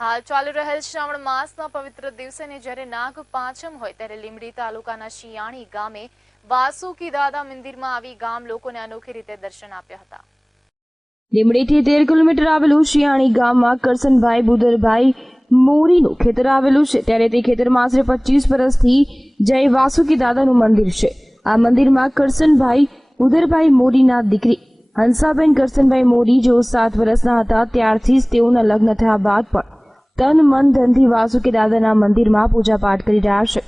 હાલ ચાલી રહેલ શ્રાવણ માસના પવિત્ર દિવસે જ્યારે નાગ પાંચમ હોય ત્યારે લીંબડી તાલુકાના શિયાણી ગામે વાસુકી દાદા મંદિરમાં આવી ગામ લોકોને અનોખી રીતે દર્શન આપ્યા હતા। લીંબડીથી 13 કિલોમીટર આવેલું શિયાણી ગામમાં કરસનભાઈ બુદરભાઈ મોરીનું ખેતર આવેલું છે ત્યારે તે ખેતરમાં આશરે 25 વર્ષથી જય વાસુકી દાદાનું મંદિર છે। આ મંદિરમાં કરસનભાઈ બુદરભાઈ મોરીના દીકરી હંસાબેન કરસનભાઈ મોરી જો 7 વર્ષના હતા ત્યારથી જ તેઓના લગ્ન થયા બાદ પણ તન મન ધનથી વાસુકી દાદાના મંદિરમાં પૂજાપાઠ કરી રહ્યા છે।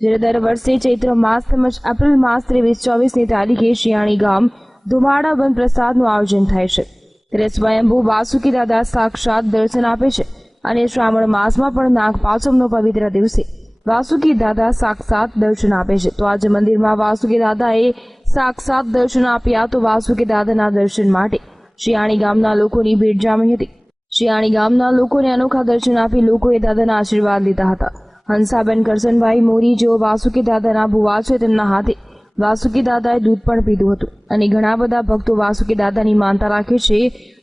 જ્યારે દર વર્ષે ચૈત્ર માસ તેમજ એપ્રિલ માસ 23-24ની તારીખે શિયાણી ગામ ધુમાડા વન પ્રસાદનું આયોજન થાય છે ત્યારે સ્વયંભૂ વાસુકી દાદા સાક્ષાત દર્શન આપે છે અને શ્રાવણ માસમાં પણ નાગ પાંચમનો પવિત્ર દિવસે વાસુકી દાદા સાક્ષાત દર્શન આપે છે। તો આજે મંદિરમાં વાસુકી દાદાએ સાક્ષાત દર્શન આપ્યા તો વાસુકી દાદાના દર્શન માટે શિયાણી ગામના લોકોની ભીડ જામી હતી। શિયાણી ગામના લોકોને અનોખા દર્શન આપી લોકોએ દાદાના આશીર્વાદ લીધા હતા। હંસાબેન કરસનભાઈ મોરી જેઓ વાસુકી દાદાના ભુવા છે તેમના હાથે વાસુકી દાદાએ દૂધ પણ પીધું હતું અને ઘણા બધા ભક્તો વાસુકી દાદાની માનતા રાખે છે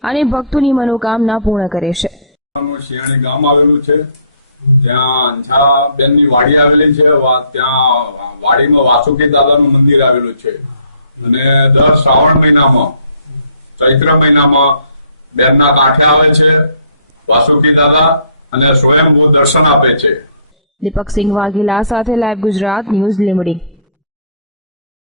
અને ભક્તોની મનોકામના પૂર્ણ કરે છે। શિયાણી ગામ આવેલું છે, ત્યાં અંછાબેનની વાડી આવેલી છે, ત્યાં વાડીમાં વાસુકી દાદાનું મંદિર આવેલું છે અને દર શ્રાવણ મહિનામાં ચૈત્ર મહિનામાં બેનના કાંઠે આવે છે વાસુકી દાદા અને સ્વયંભૂ દર્શન આપે છે। દીપક સિંહ વાઘેલા સાથે લાઈવ ગુજરાત ન્યૂઝ લીંબડી।